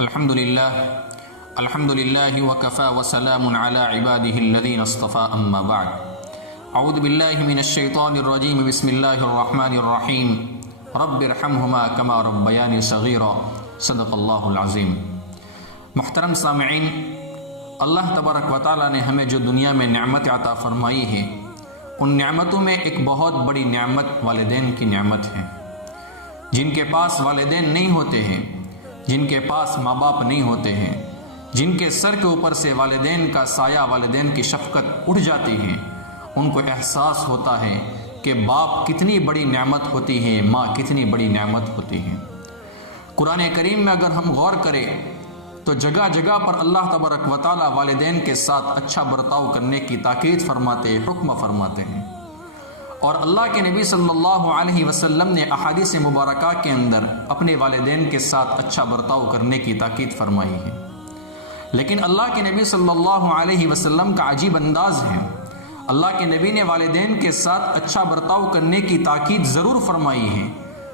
الحمد لله وكفى وسلام على عباده الذين اصطفى أما بعد أعوذ بالله من الشيطان الرجيم بسم الله الرحمن الرحيم رب ارحمهما كما ربياني صغيرا صدق اللہ العظیم۔ محترم سامعین، اللہ تبارک و تعالیٰ نے ہمیں جو دنیا میں نعمت عطا فرمائی ہے، ان نعمتوں میں ایک بہت بڑی نعمت والدین کی نعمت ہے۔ جن کے پاس والدین نہیں ہوتے ہیں، جن کے پاس ماں باپ نہیں ہوتے ہیں، جن کے سر کے اوپر سے والدین کا سایہ، والدین کی شفقت اٹھ جاتی ہے، ان کو احساس ہوتا ہے کہ باپ کتنی بڑی نعمت ہوتی ہے، ماں کتنی بڑی نعمت ہوتی ہے۔ قرآن کریم میں اگر ہم غور کریں تو جگہ جگہ پر اللہ تبارک و تعالیٰ والدین کے ساتھ اچھا برتاؤ کرنے کی تاکید فرماتے، حکم فرماتے ہیں، اور اللہ کے نبی صلی اللہ علیہ وسلم نے احادیث مبارکہ کے اندر اپنے والدین کے ساتھ اچھا برتاؤ کرنے کی تاکید فرمائی ہے۔ لیکن اللہ کے نبی صلی اللہ علیہ وسلم کا عجیب انداز ہے، اللہ کے نبی نے والدین کے ساتھ اچھا برتاؤ کرنے کی تاکید ضرور فرمائی ہے،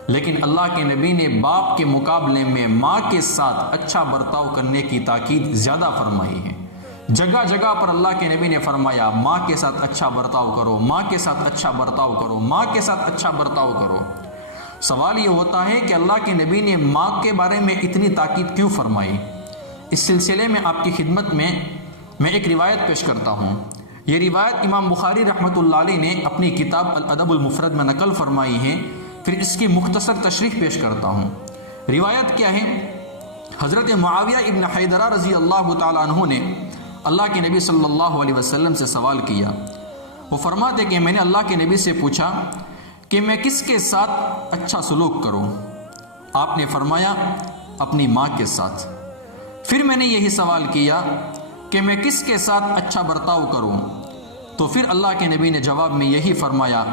لیکن اللہ کے نبی نے باپ کے مقابلے میں ماں کے ساتھ اچھا برتاؤ کرنے کی تاکید زیادہ فرمائی ہے۔ جگہ جگہ پر اللہ کے نبی نے فرمایا ماں کے ساتھ اچھا برتاؤ کرو، ماں کے ساتھ اچھا برتاؤ کرو، ماں کے ساتھ اچھا برتاؤ کرو۔ سوال یہ ہوتا ہے کہ اللہ کے نبی نے ماں کے بارے میں اتنی تاکید کیوں فرمائی؟ اس سلسلے میں آپ کی خدمت میں ایک روایت پیش کرتا ہوں۔ یہ روایت امام بخاری رحمۃ اللہ علیہ نے اپنی کتاب الادب المفرد میں نقل فرمائی ہے، پھر اس کی مختصر تشریح پیش کرتا ہوں۔ روایت کیا ہے؟ حضرت معاویہ ابن حیدرہ رضی اللہ تعالیٰ عنہ نے اللہ کے نبی صلی اللہ علیہ وسلم سے سوال کیا۔ وہ فرماتے کہ میں نے اللہ کے نبی سے پوچھا کہ میں کس کے ساتھ اچھا سلوک کروں؟ آپ نے فرمایا اپنی ماں کے ساتھ۔ پھر میں نے یہی سوال کیا کہ میں کس کے ساتھ اچھا برتاؤ کروں؟ تو پھر اللہ کے نبی نے جواب میں یہی فرمایا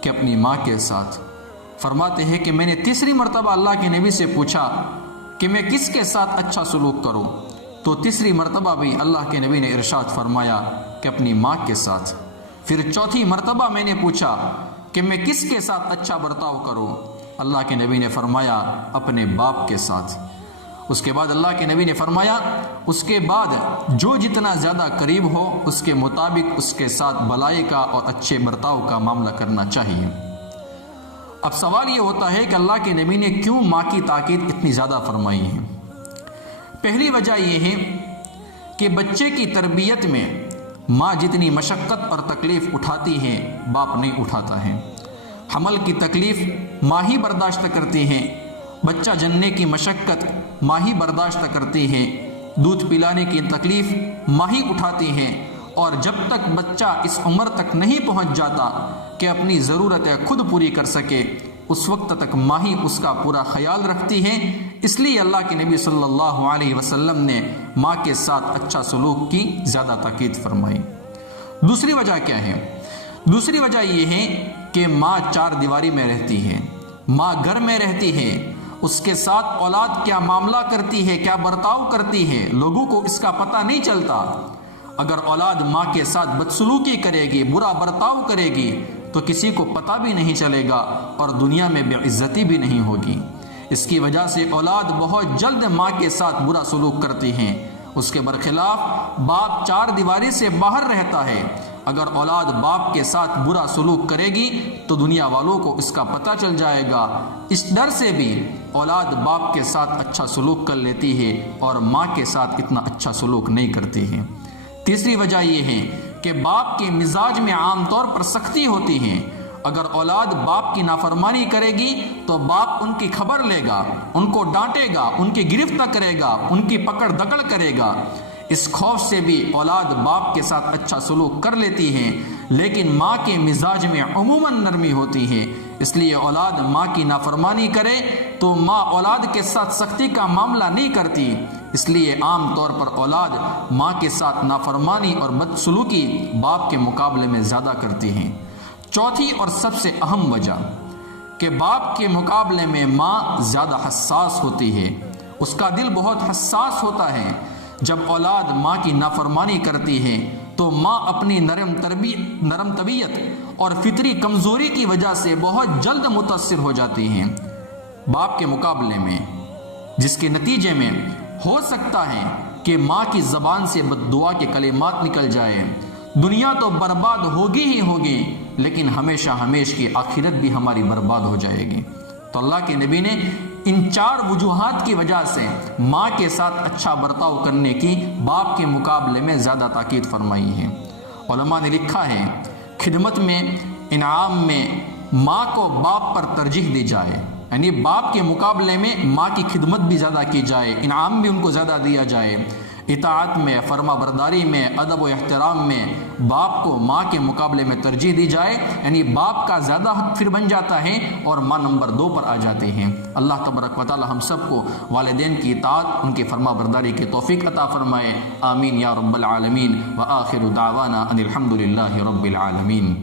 کہ اپنی ماں کے ساتھ۔ فرماتے ہیں کہ میں نے تیسری مرتبہ اللہ کے نبی سے پوچھا کہ میں کس کے ساتھ اچھا سلوک کروں؟ تو تیسری مرتبہ بھی اللہ کے نبی نے ارشاد فرمایا کہ اپنی ماں کے ساتھ۔ پھر چوتھی مرتبہ میں نے پوچھا کہ میں کس کے ساتھ اچھا برتاؤ کروں؟ اللہ کے نبی نے فرمایا اپنے باپ کے ساتھ۔ اس کے بعد اللہ کے نبی نے فرمایا اس کے بعد جو جتنا زیادہ قریب ہو اس کے مطابق اس کے ساتھ بلائی کا اور اچھے برتاؤ کا معاملہ کرنا چاہیے۔ اب سوال یہ ہوتا ہے کہ اللہ کے نبی نے کیوں ماں کی تاکید اتنی زیادہ فرمائی ہے؟ پہلی وجہ یہ ہے کہ بچے کی تربیت میں ماں جتنی مشقت اور تکلیف اٹھاتی ہے باپ نہیں اٹھاتا ہے۔ حمل کی تکلیف ماں ہی برداشت کرتی ہے، بچہ جننے کی مشقت ماں ہی برداشت کرتی ہے، دودھ پلانے کی تکلیف ماں ہی اٹھاتی ہے، اور جب تک بچہ اس عمر تک نہیں پہنچ جاتا کہ اپنی ضرورتیں خود پوری کر سکے، اس وقت تک ماں ہی اس کا پورا خیال رکھتی ہے۔ اس لیے اللہ کے نبی صلی اللہ علیہ وسلم نے ماں کے ساتھ اچھا سلوک کی زیادہ تاکید فرمائی۔ دوسری وجہ کیا ہے؟ دوسری وجہ یہ ہے کہ ماں چار دیواری میں رہتی ہے، ماں گھر میں رہتی ہے، اس کے ساتھ اولاد کیا معاملہ کرتی ہے، کیا برتاؤ کرتی ہے، لوگوں کو اس کا پتہ نہیں چلتا۔ اگر اولاد ماں کے ساتھ بدسلوکی کرے گی، برا برتاؤ کرے گی تو کسی کو پتہ بھی نہیں چلے گا اور دنیا میں بے عزتی بھی نہیں ہوگی۔ اس کی وجہ سے اولاد بہت جلد ماں کے ساتھ برا سلوک کرتی ہیں۔ اس کے برخلاف باپ چار دیواری سے باہر رہتا ہے، اگر اولاد باپ کے ساتھ برا سلوک کرے گی تو دنیا والوں کو اس کا پتہ چل جائے گا۔ اس ڈر سے بھی اولاد باپ کے ساتھ اچھا سلوک کر لیتی ہے اور ماں کے ساتھ اتنا اچھا سلوک نہیں کرتی ہے۔ تیسری وجہ یہ ہے کہ باپ کے مزاج میں عام طور پر سختی ہوتی ہے۔ اگر اولاد باپ کی نافرمانی کرے گی تو باپ ان کی خبر لے گا، ان کو ڈانٹے گا، ان کی گرفت کرے گا، ان کی پکڑ دکڑ کرے گا۔ اس خوف سے بھی اولاد باپ کے ساتھ اچھا سلوک کر لیتی ہے، لیکن ماں کے مزاج میں عموماً نرمی ہوتی ہے، اس لیے اولاد ماں کی نافرمانی کرے تو ماں اولاد کے ساتھ سختی کا معاملہ نہیں کرتی۔ اس لیے عام طور پر اولاد ماں کے ساتھ نافرمانی اور بدسلوکی باپ کے مقابلے میں زیادہ کرتی ہیں۔ چوتھی اور سب سے اہم وجہ کہ باپ کے مقابلے میں ماں زیادہ حساس ہوتی ہے، اس کا دل بہت حساس ہوتا ہے۔ جب اولاد ماں کی نافرمانی کرتی ہے تو ماں اپنی نرم طبیعت اور فطری کمزوری کی وجہ سے بہت جلد متاثر ہو جاتی ہیں باپ کے مقابلے میں، جس کے نتیجے میں ہو سکتا ہے کہ ماں کی زبان سے بد دعا کے کلمات نکل جائے، دنیا تو برباد ہوگی ہی ہوگی، لیکن ہمیشہ ہمیشہ کی آخرت بھی ہماری برباد ہو جائے گی۔ تو اللہ کے نبی نے ان 4 وجوہات کی وجہ سے ماں کے ساتھ اچھا برتاؤ کرنے کی باپ کے مقابلے میں زیادہ تاکید فرمائی ہے۔ علماء نے لکھا ہے خدمت میں، انعام میں ماں کو باپ پر ترجیح دی جائے، یعنی باپ کے مقابلے میں ماں کی خدمت بھی زیادہ کی جائے، انعام بھی ان کو زیادہ دیا جائے۔ اطاعت میں، فرما برداری میں، ادب و احترام میں باپ کو ماں کے مقابلے میں ترجیح دی جائے، یعنی باپ کا زیادہ حق پھر بن جاتا ہے اور ماں نمبر 2 پر آ جاتی ہیں۔ اللہ تبارک و تعالی ہم سب کو والدین کی اطاعت، ان کی فرما برداری کی توفیق عطا فرمائے، آمین یا رب العالمین۔ وآخر دعوانا ان الحمد للہ رب العالمین۔